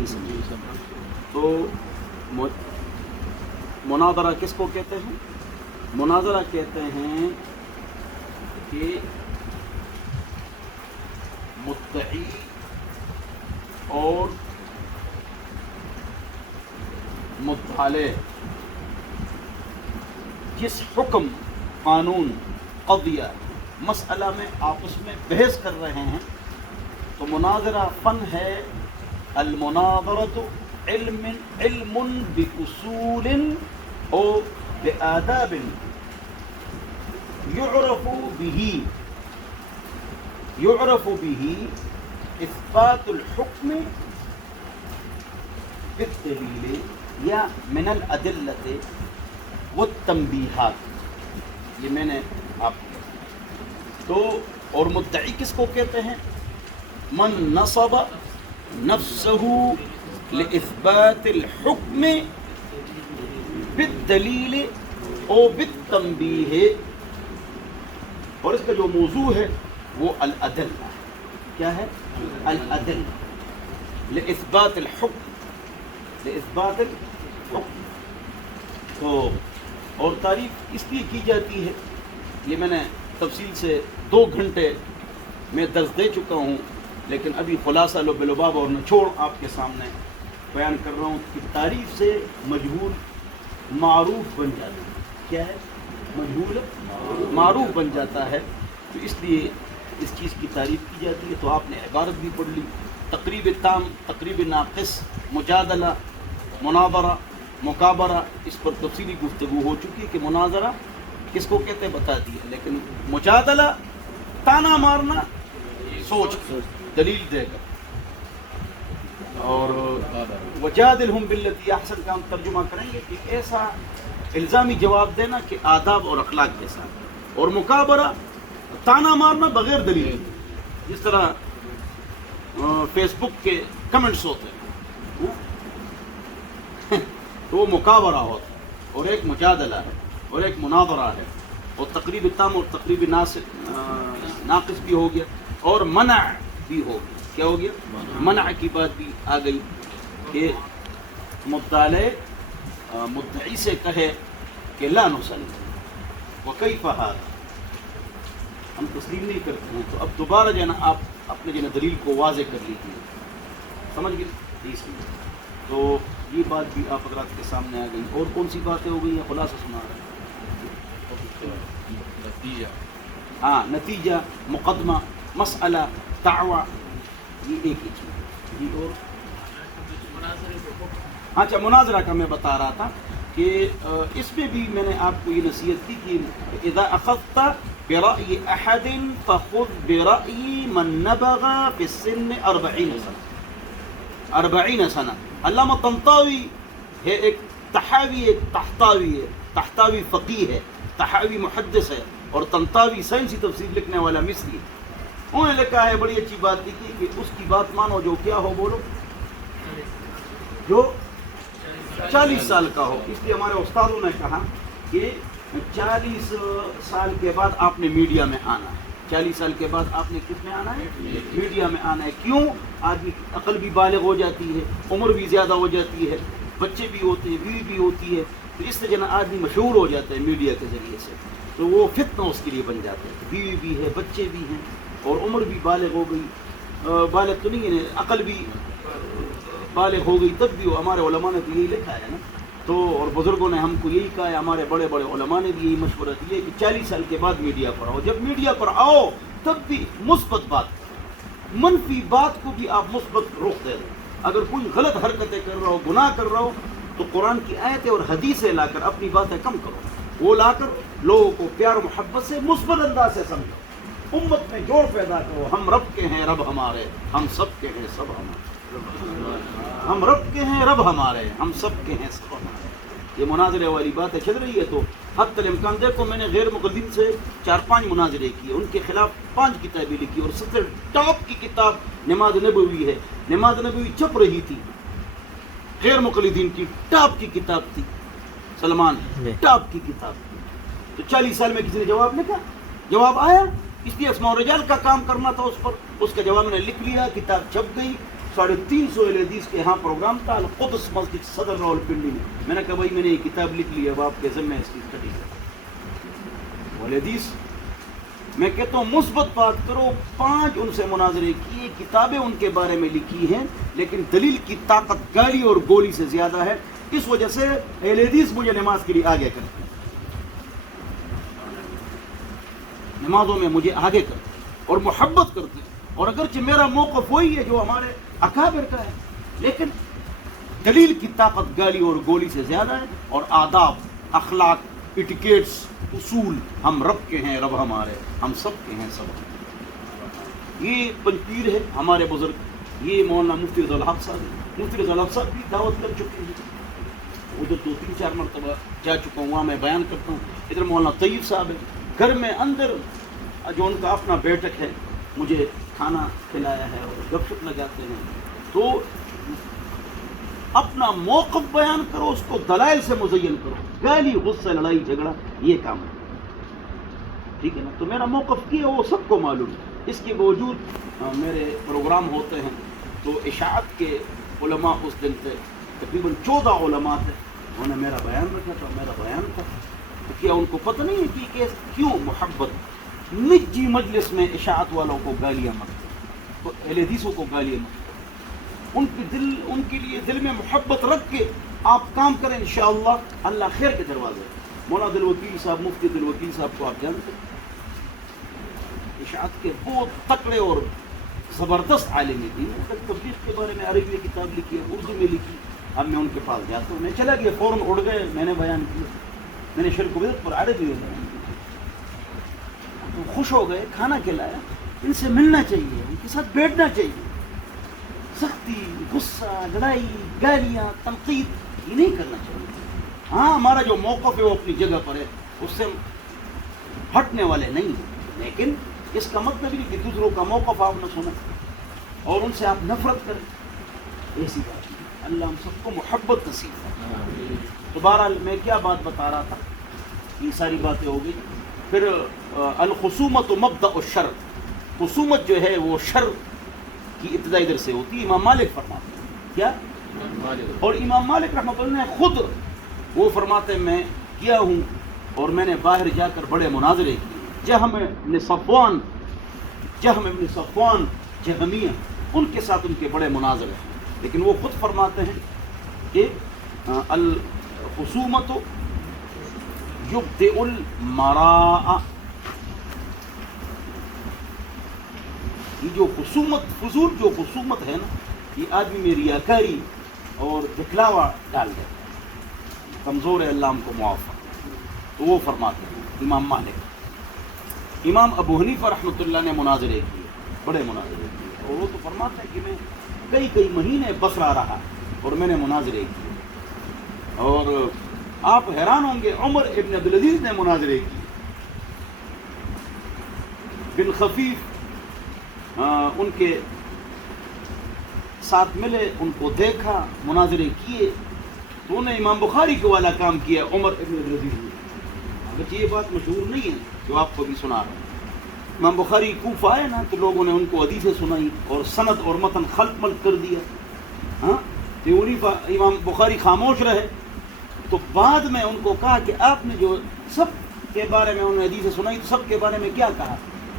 نہیں سمجھے. تو مناظرہ کس کو کہتے ہیں؟ مناظرہ کہتے ہیں کہ مدعی اور مدعی جس حکم، قانون، قضیہ، مسئلہ میں آپس میں بحث کر رہے ہیں تو مناظرہ فن ہے. المناظرۃ علم باصول او بآداب يعرف به اثبات الحکم بالدلیل یا من الادلۃ والتنبیہات. یہ میں نے آپ تو. اور مدعی کس کو کہتے ہیں؟ من نصب نفسه لاثبات الحکم بالدلیل او بالتنبیہ. اور اس کا جو موضوع ہے وہ الادلہ. کیا ہے؟ الادلہ لاثبات الحکم، لاثبات الحکم. تو اور تعریف اس لیے کی جاتی ہے، یہ میں نے تفصیل سے 2 گھنٹے میں درس دے چکا ہوں، لیکن ابھی خلاصہ لب لباب اور نچوڑ آپ کے سامنے بیان کر رہا ہوں کہ تعریف سے مجہول معروف بن جاتا ہے. کیا ہے؟ مجہول معروف بن جاتا ہے. تو اس لیے اس چیز کی تعریف کی جاتی ہے. تو آپ نے عبارت بھی پڑھ لی، تقریب تام، تقریب ناقص، مجادلہ، مناظرہ، مکابرہ. اس پر تفصیلی گفتگو ہو چکی ہے کہ مناظرہ کس کو کہتے ہیں بتا دیا، لیکن مجادلہ تانا مارنا سوچ دلیل دے کر. اور وجادلہم باللتی احسن کا ہم ترجمہ کریں گے کہ ایسا الزامی جواب دینا کہ آداب اور اخلاق کے ساتھ. اور مکابرہ تانا مارنا بغیر دلیل، جس طرح فیس بک کے کمنٹس ہوتے ہیں تو وہ مکابرہ ہوتا ہے. اور ایک مجادلہ ہے اور ایک مناظرہ ہے. اور تقریب تام اور تقریب ناقص بھی ہو گیا، اور منع بھی ہو گیا. کیا ہو گیا؟ منع کی بات بھی آ گئی کہ مدعی سے کہے کہ لا نسلم وکیف ھذا، ہم تسلیم نہیں کرتے ہیں. تو اب دوبارہ جو ہے نا آپ اپنے جو ہے دلیل کو واضح کر لیجیے. سمجھ گئے؟ اس لیے تو یہ بات بھی آپ حضرات کے سامنے آ گئی. اور کون سی باتیں ہو گئی ہیں؟ خلاصہ سنا رہے ہیں. ہاں، نتیجہ، مقدمہ، مسئلہ، دعویٰ، یہ ایک ہی چیز. جی. اور اچھا، مناظرہ کا میں بتا رہا تھا کہ اس میں بھی میں نے آپ کو یہ نصیحت کی کہ اذا اخذت برأی احد فخذ برأی من نبغ فی السن 40 سنہ. علامہ طنطاوی ہے ایک تحاوی، ایک تحتاوی ہے. تحتاوی فقیہ ہے، تحاوی محدث ہے، اور طنطاوی سائنسی تفسیر لکھنے والا مصری. انہوں نے لکھا ہے، بڑی اچھی بات لکھی کہ اس کی بات مانو جو کیا ہو، بولو، جو 40 سال کا ہو. اس لیے ہمارے استادوں نے کہا کہ 40 سال کے بعد آپ نے میڈیا میں آنا ہے. 40 سال کے بعد آپ نے کس میں آنا ہے؟ میڈیا میں آنا ہے. کیوں؟ آدمی کی عقل بھی بالغ ہو جاتی ہے، عمر بھی زیادہ ہو جاتی ہے، بچے بھی ہوتے ہیں، بیوی بھی ہوتی ہے. تو اس سے جو آدمی مشہور ہو جاتا ہے میڈیا کے ذریعے سے. تو وہ فتنہ اس کے لیے بن جاتا ہے. بیوی بھی ہے، بچے بھی ہیں، اور عمر بھی بالغ ہو گئی. بالغ تو نہیں ہے، عقل بھی بالغ ہو گئی تب بھی. ہمارے علماء نے تو یہی لکھا ہے نا. تو اور بزرگوں نے ہم کو یہی کہا ہے، ہمارے بڑے بڑے علماء نے بھی یہی مشورہ دیا ہے کہ 40 سال کے بعد میڈیا پر آؤ. جب میڈیا پر آؤ تب بھی مثبت بات، منفی بات کو بھی آپ مثبت رخ دے دیں. اگر کوئی غلط حرکتیں کر رہا ہو، گناہ کر رہا ہو، تو قرآن کی آیتیں اور حدیثیں لا کر اپنی باتیں کم کرو. وہ لا کر لوگوں کو پیار و محبت سے مثبت انداز سے سمجھو. امت میں جوڑ پیدا کرو. ہم رب کے ہیں، رب ہمارے، ہم سب کے ہیں، سب ہمارے. ہم رب کے ہیں، رب ہمارے، ہم سب کے ہیں، سب ہمارے. یہ مناظرے والی باتیں چل رہی ہے. تو حتی الامکان دیکھو، میں نے غیر مقلدین سے 4-5 مناظرے کیے، ان کے خلاف 5 کتابیں لکھی، اور سب سے ٹاپ کی کتاب نماز نبوی ہے. نماز نبوی چھپ رہی تھی، غیر مقلدین کی ٹاپ کی کتاب تھی. سلمان ٹاپ کی کتاب. تو 40 سال میں کسی نے جواب نہیں کہا. جواب آیا، اس لیے اسماء الرجال کا کام کرنا تھا اس پر. اس کا جواب میں نے لکھ لیا، کتاب چھپ گئی. 350 اہل حدیث کے یہاں پروگرام تھا القدس مسجد صدر راولپنڈی میں نے کہا بھائی میں نے یہ کتاب لکھ لی، اب آپ کے ذمہ اس کی اسٹڈی کریں۔ اہل حدیث میں کہتا ہوں مثبت بات کرو، 5 ان سے مناظرے کیے، کتابیں ان کے بارے میں لکھی ہیں، لیکن دلیل کی طاقت گالی اور گولی سے زیادہ ہے، اس وجہ سے اہل حدیث مجھے نماز کے لیے آگے کرتے ہیں، نمازوں میں مجھے آگے کرتے ہیں اور محبت کرتے ہیں، اور اگرچہ میرا موقف وہی ہے جو ہمارے اکابر کا ہے، لیکن دلیل کی طاقت گالی اور گولی سے زیادہ ہے، اور آداب، اخلاق، ایٹیکیٹس، اصول، ہم رب کے ہیں، رب ہمارے، ہم سب کے ہیں، سب۔ یہ پنجپیر ہے ہمارے بزرگ، یہ مولانا مفتی رضا الحق صاحب، مفتی رضا الحق صاحب بھی دعوت کر چکے ہیں، ادھر 2-3-4 مرتبہ جا چکا ہوں، وہاں میں بیان کرتا ہوں۔ ادھر مولانا طیب صاحب ہے، گھر میں اندر جو ان کا اپنا بیٹھک ہے، مجھے کھانا کھلایا ہے اور گپ شپ لگاتے ہیں، تو اپنا موقف بیان کرو، اس کو دلائل سے مزین کرو، گالی، غصہ، لڑائی جھگڑا یہ کام ہے، ٹھیک ہے نا؟ تو میرا موقف کیا وہ سب کو معلوم ہے، اس کے باوجود میرے پروگرام ہوتے ہیں تو اشاعت کے علماء اس دن تھے، تقریباً 14 علماء تھے، انہوں نے میرا بیان رکھا تھا، میرا بیان تھا، تو کیا ان کو پتہ نہیں ہے کہ کیوں محبت نجی مجلس میں اشاعت والوں کو گالیاں مت دو، اہل حدیثوں کو گالیاں مت دو، ان کے لیے دل میں محبت رکھ کے آپ کام کریں، انشاءاللہ اللہ خیر کے دروازے۔ مولانا دلوکیل صاحب، مفتی دلوکیل صاحب کو آپ جانتے ہیں، اشاعت کے بہت تکڑے اور زبردست عالم دین، تبلیغ کے بارے میں عربی میں کتاب لکھی ہے، اردو میں لکھی، اب میں ان کے پاس جاتا ہوں، میں چلا گیا، فوراً اڑ گئے، میں نے بیان کیا، میں نے شرک و بدعت پر عربی میں بیان کیا، تو خوش ہو گئے، کھانا کھلایا، ان سے ملنا چاہیے، ان کے ساتھ بیٹھنا چاہیے، سختی، غصہ، لڑائی، گالیاں، تنقید یہ نہیں کرنا چاہیے۔ ہاں ہمارا جو موقف ہے وہ اپنی جگہ پر ہے، اس سے ہٹنے والے نہیں ہیں، لیکن اس کا مطلب نہیں کہ دوسروں کا موقف آپ نہ سنیں اور ان سے آپ نفرت کریں، ایسی بات نہیں۔ اللہ ہم سب کو محبت نصیب کرے۔ تو بہرحال میں کیا بات بتا رہا تھا، یہ ساری باتیں ہو گئی۔ پھر الخصومت مبدأ الشر، خصومت جو ہے وہ شر کی ابتدا ادھر سے ہوتی ہے، امام مالک فرماتے ہیں، کیا؟ اور امام مالک رحمۃ اللہ نے خود وہ فرماتے ہیں میں کیا ہوں، اور میں نے باہر جا کر بڑے مناظرے کیے، جہم ابن صفوان جہمیہ، ان کے ساتھ ان کے بڑے مناظرے ہیں، لیکن وہ خود فرماتے ہیں کہ الخصومت یبدئ المراء، یہ جو خصومت، فضول جو خصومت ہے نا، یہ آدمی میں ریاکاری اور دکھلاوا ڈال دیتا ہے، کمزور ہے، اللہ ہم کو معاف فرمائے۔ تو وہ فرماتے ہیں امام مالک۔ امام ابو حنیفہ رحمۃ اللہ نے مناظرے کیے، بڑے مناظرے کیے، اور وہ تو فرماتے ہیں کہ میں کئی مہینے بصرہ رہا اور میں نے مناظرے کیے، اور آپ حیران ہوں گے، عمر ابن عبدالعزیز نے مناظرے کیے، بن خفیف ان کے ساتھ ملے، ان کو دیکھا، مناظرے کیے، تو انہیں امام بخاری کو والا کام کیا عمر ابن عبدالعزیز نے۔ اگرچہ یہ بات مشہور نہیں ہے جو آپ کو بھی سنا رہا ہوں، امام بخاری کوفہ آئے نا تو لوگوں نے ان کو حدیثیں سنائی اور سند اور متن خلط ملط کر دیا، ہاں تو امام بخاری خاموش رہے، تو بعد میں ان کو کہا کہ آپ نے جو سب کے بارے میں انہوں نے حدیثیں سنائی، تو سب کے بارے میں کیا کہا؟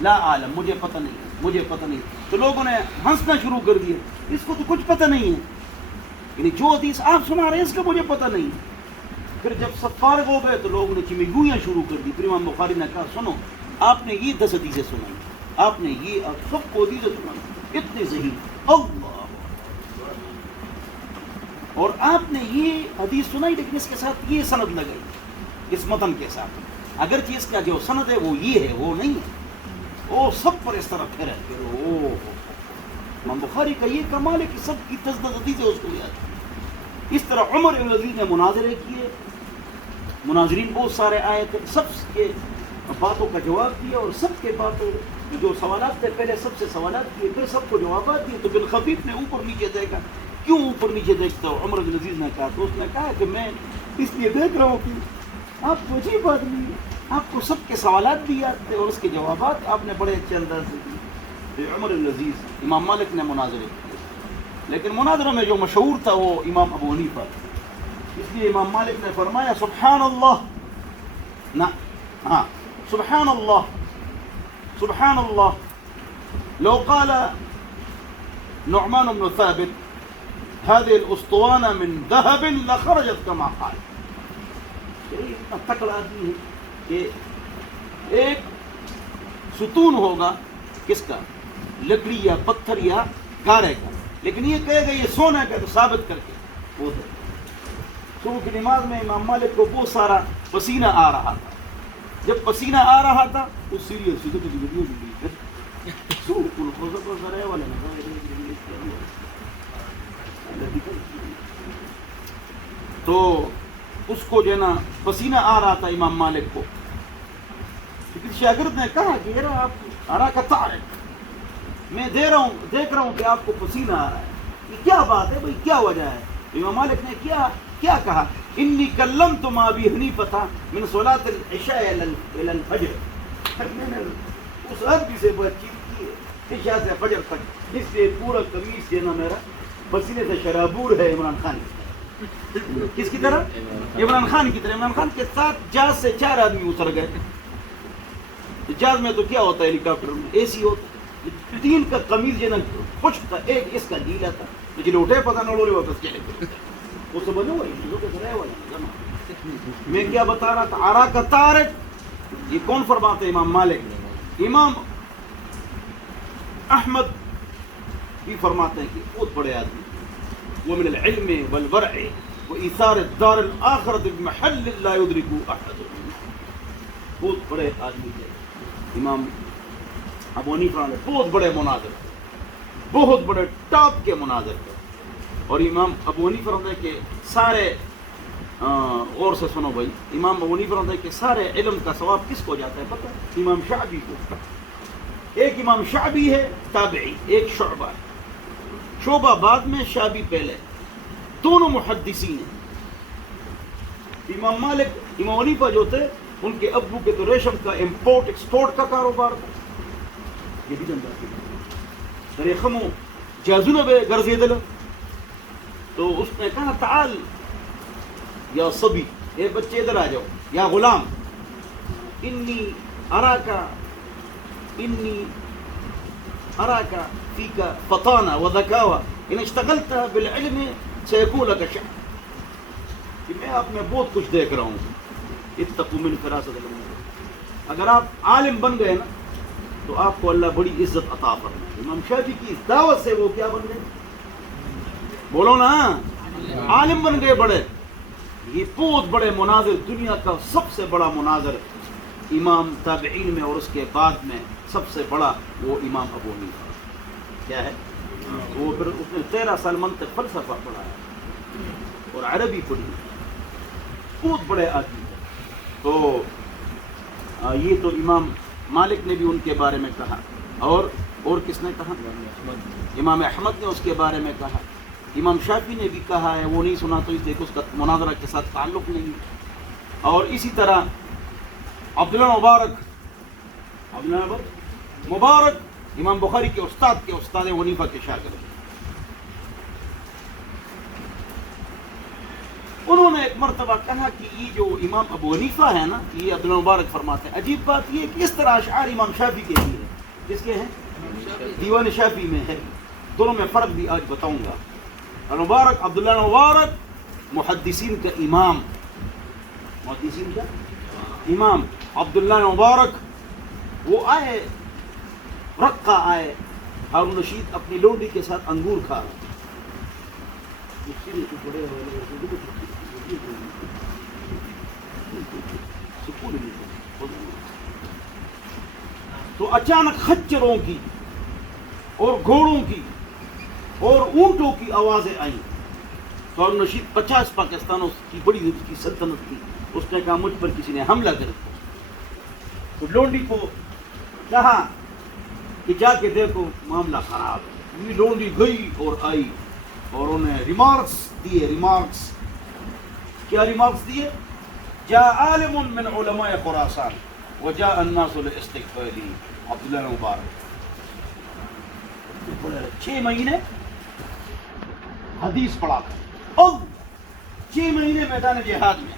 لا عالم، مجھے پتہ نہیں۔ تو لوگوں نے ہنسنا شروع کر دیا، اس کو تو کچھ پتہ نہیں ہے، یعنی جو حدیث آپ سنا رہے ہیں اس کا مجھے پتہ نہیں ہے۔ پھر جب سب فارغ ہو گئے تو لوگوں نے چمیگویاں شروع کر دی، پھر امام بخاری نے کہا سنو، آپ نے یہ 10 حدیثیں سنائی، آپ نے یہ، آپ سب کو حدیثیں سنائی، اتنے صحیح، اللہ، اور آپ نے یہ حدیث سنائی لیکن اس کے ساتھ یہ سند لگائی، اس متن کے ساتھ، اگرچہ اس کا جو سند ہے وہ یہ ہے، وہ نہیں ہے، وہ سب پر اس طرح پھر امام بخاری کا یہ کمال ہے کہ سب کی 10 حدیثیں اس کو یاد ہے۔ اس طرح عمر ابن عزیز نے مناظرے کیے، مناظرین بہت سارے آئے تھے، سب کے باتوں کا جواب دیا، اور سب کے باتوں جو سوالات تھے پہلے سب سے سوالات کیے، پھر سب کو جوابات دیے۔ تو بن خفیف نے اوپر نیچے دیکھا، کیوں اوپر نیچے دیکھتا ہو؟ عمر بن عزیز نے کہا، تو اس نے کہا کہ میں اس لیے دیکھ رہا ہوں کہ آپ کو عجیب آدمی ہے، آپ کو سب کے سوالات بھی یاد تھے اور اس کے جوابات آپ نے بڑے اچھے انداز سے دیے۔ عمر بن عزیز، امام مالک نے مناظرے کیے، لیکن مناظرہ میں جو مشہور تھا وہ امام ابو حنیفہ، اس لیے امام مالک نے فرمایا سبحان اللہ، نہ ہاں سبحان اللہ سبحان اللہ، لو قال نعمان بن ثابت هذه الاسطوانہ من ذهب لخرجت كما قال. اتنا تکڑا آدمی ہے کہ ایک ستون ہوگا کس کا، لکڑی یا پتھر یا گارے کا، لیکن یہ کہے گا یہ سونا کا، تو ثابت کر کے وہ دے. صبح کی نماز میں امام مالک کو بہت سارا پسینہ آ رہا تھا. جب پسینہ آ رہا تھا تو سیریس تو اس کو جو ہے نا پسینہ آ رہا تھا امام مالک کو. لیکن شاگرد نے کہا کہ یار آپ اراک طارق، میں دیکھ رہا ہوں کہ آپ کو پسینہ آ رہا ہے، یہ کیا بات ہے بھائی، کیا وجہ ہے؟ امام مالک نے کیا کہا، انی کلمت ما ابی حنیفہ من صلاۃ العشاء الی الفجر. میں نے اس آدمی سے بات چیت کی ہے عشاء سے فجر تک، اس لیے پورا قمیص جو ہے نا میرا پسینے سے شرابور ہے. عمران خان کس کی طرح؟ عمران خان کی طرح. عمران خان کے ساتھ جہاز سے 4 آدمی اتر گئے. جہاز میں تو کیا ہوتا ہے، ہیلی کاپٹر میں اے سی ہوتا ہے. 3 کا قمیض جو ہے نا خشک تھا، ایک اس کا گیلا تھا. مجھے اٹھے پتہ نہ لوڑے واپس کیا لے وہ سمجھو میں کیا بتا رہا تھا. اراک طارق، یہ کون فرماتے؟ امام مالک. امام احمد بھی فرماتے ہیں کہ بہت بڑے آدمی، وہ من العلم والورع وإيثار الدار الآخرة بمحل لا يدرك أحد. بہت بڑے آدمی تھے امام ابو حنیفہ نے، بہت بڑے مناظر، بہت بڑے ٹاپ کے مناظر تھے. اور امام ابو حنیفہ رحمۃ کے سارے غور سے سنو بھائی، امام ابو حنیفہ رحمۃ کے سارے علم کا ثواب کس کو جاتا ہے پتہ ہے؟ امام شعبی کو. ایک امام شعبی ہے تابعی، ایک شعبہ ہے. شعبہ بعد میں، شعبی پہلے، دونوں محدثین ہیں. امام مالک، امام حنیفہ جو تھے ان کے ابو کے تو ریشم کا امپورٹ ایکسپورٹ کا کاروبار تھا. یہ بھی جانتا ہے ریخمو جازون بے گرزیدل. تو اس نے کہا تعال یا صبی، اے بچے ادھر آ جاؤ، یا غلام، انی اراک فیک فطانہ وذکاوہ ان اشتغلت بالعلم سیکون لک شأن. کہ میں آپ میں بہت کچھ دیکھ رہا ہوں. اتقوا من فراست الامور، اگر آپ عالم بن گئے نا تو آپ کو اللہ بڑی عزت عطا فرمائے. امام شافعی کی دعوت سے وہ کیا بن گئے؟ بولو نا، عالم بن گئے بڑے. یہ بہت بڑے مناظر، دنیا کا سب سے بڑا مناظر امام تابعین میں، اور اس کے بعد میں سب سے بڑا وہ امام ابو حنیفہ. کیا ہے وہ؟ پھر اس نے 13 سال منطق فلسفہ پڑھا ہے اور عربی پڑھی. بہت بڑے آدمی. تو یہ تو امام مالک نے بھی ان کے بارے میں کہا. اور کس نے کہا؟ امام احمد نے اس کے بارے میں کہا. امام شافعی نے بھی کہا ہے، وہ نہیں سنا تو اس لیے اس کا مناظرہ کے ساتھ تعلق نہیں. اور اسی طرح عبداللہ مبارک امام بخاری کے استاد کے استاد حنیفہ کے شاگرد. انہوں نے ایک مرتبہ کہا کہ یہ جو امام ابو حنیفہ ہے نا، یہ عبداللہ مبارک فرماتے ہیں عجیب بات یہ کہ اس طرح اشعار امام شافعی کے بھی ہیں. کس کے ہیں؟ دیوان شافعی میں ہے. دونوں میں فرق بھی آج بتاؤں گا. مبارک، عبداللہ مبارک محدثین کا امام، محدثین کا امام عبداللہ مبارک وہ آئے، رقہ آئے، ہارون رشید اپنی لونڈی کے ساتھ انگور کھا رہا. تو اچانک خچروں کی اور گھوڑوں کی اور اونٹوں کی آوازیں آئیں. تو ہارون رشید 50 پاکستانوں کی بڑی کی سلطنت تھی. اس نے کہا مجھ پر کسی نے حملہ کر دیا. تو لونڈی کو کہا کہ جا کے دیکھو معاملہ خراب ہے. یہ لونڈی گئی اور آئی اور انہیں ریمارکس دیے. ریمارکس کیا ریمارکس دیے؟ جاء عالم من علماء خراسان وجاء الناس لاستقبالی عبداللہ مبارک. 6 مہینے حدیث پڑھا کر، اور 6 مہینے میدان جہاد میں،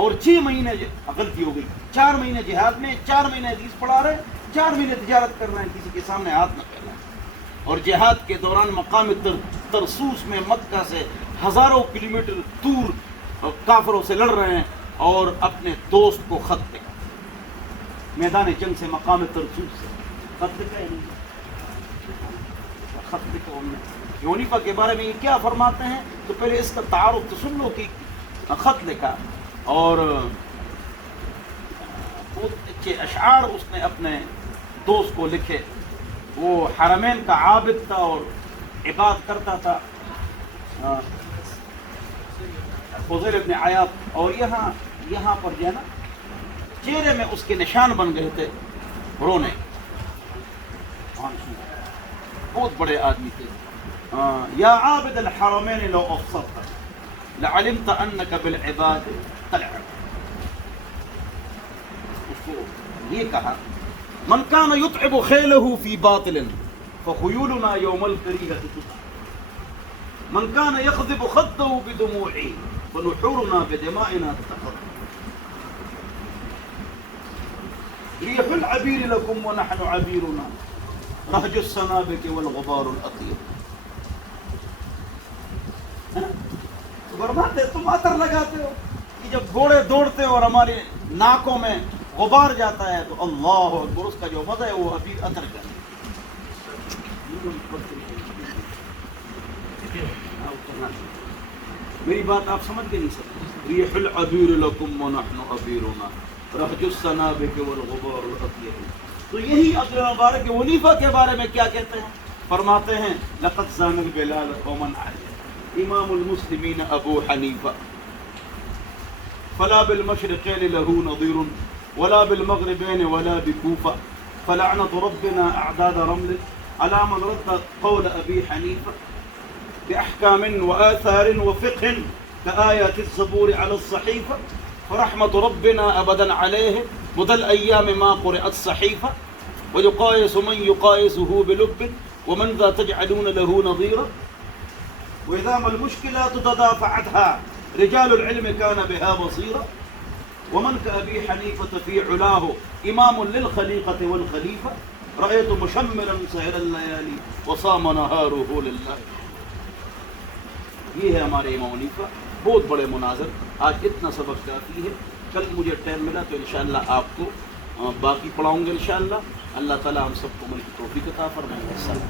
اور 6 مہینے غلطی ہو گئی، 4 مہینے جہاد میں، 4 مہینے حدیث پڑھا رہے، 4 مہینے تجارت کر رہے ہیں، کسی کے سامنے ہاتھ نہ پھیلائیں. اور جہاد کے دوران مقام ترسوس میں مکہ سے ہزاروں کلومیٹر دور کافروں سے لڑ رہے ہیں، اور اپنے دوست کو خط لکھا، میدان جنگ سے مقام ترسوس سے خط لکھا ہے. خط لکھا ہم نے یونیفا کے بارے میں یہ کیا فرماتے ہیں، تو پہلے اس کا تعارف تو سن لو کہ خط لکھا، اور بہت اچھے اشعار اس نے اپنے دوست کو لکھے. وہ حرمین کا عابد تھا اور عبادت کرتا تھا، فضیل ابن عیاض، اور یہاں پر جو ہے نا چہرے میں اس کے نشان بن گئے تھے رونے. بہت بڑے آدمی تھے. یا عابد الحرمین لو ابصرت لعلمت انک بالعباد تلعب. اس کو یہ کہا من کان یتعب خیلہ فی باطل فخیولنا یوم الکریہۃ تطعب. من کان یخذب خدہ بدموعہ فنحورنا بدمائنا تتقطع. ریح العبیر لکم ونحن عبیرنا رہج السنابک والغبار الاطیر. فرماتے تم عطر لگاتے ہو کہ جب گھوڑے دوڑتے ہو اور ہماری ناکوں میں غبار جاتا ہے تو اللہ اکبر، اس کا جو مزہ ہے وہ ابھی عطر کا. میری بات آپ سمجھ کے نہیں سکتے. ریح العبیر لکم ونحن عبیرنا رہج السنابک والغبار الاطیر. تو یہی عبد المبارک ونیفہ کے بارے میں کیا کہتے ہیں؟ فرماتے ہیں لقد زان البلاد ومن علی امام المسلمین ابو حنیفہ فلا بالمشرقین له نظیر ولا بالمغربین ولا بکوفہ فلعنة ربنا اعداد رمل على من رد قول ابی حنیفہ باحکام وآثار وفقه كآيات الزبور على الصحيفة فرحمة ربنا ابدا عليه مدى الايام ما قرأت الصحيفة ويقايس من يقايسه بلب ومن ذا تجعلون له نظيرا وإذا ما المشكلات تدافعتها رجال العلم كان بها بصيرا ومن كأبي حنيفة في علاه إمام للخليقة والخليفة رأيت مشمرا سهر الليالي وصام نهاره لله. یہ ہے ہمارے امام حنیفہ. بہت بڑے مناظر. آج اتنا سبق کافی ہے. کل مجھے ٹائم ملا تو انشاءاللہ آپ کو باقی پڑھاؤں گے انشاءاللہ. اللہ تعالی ہم سب کو مل کی توفیق عطا فرمائے. السلام.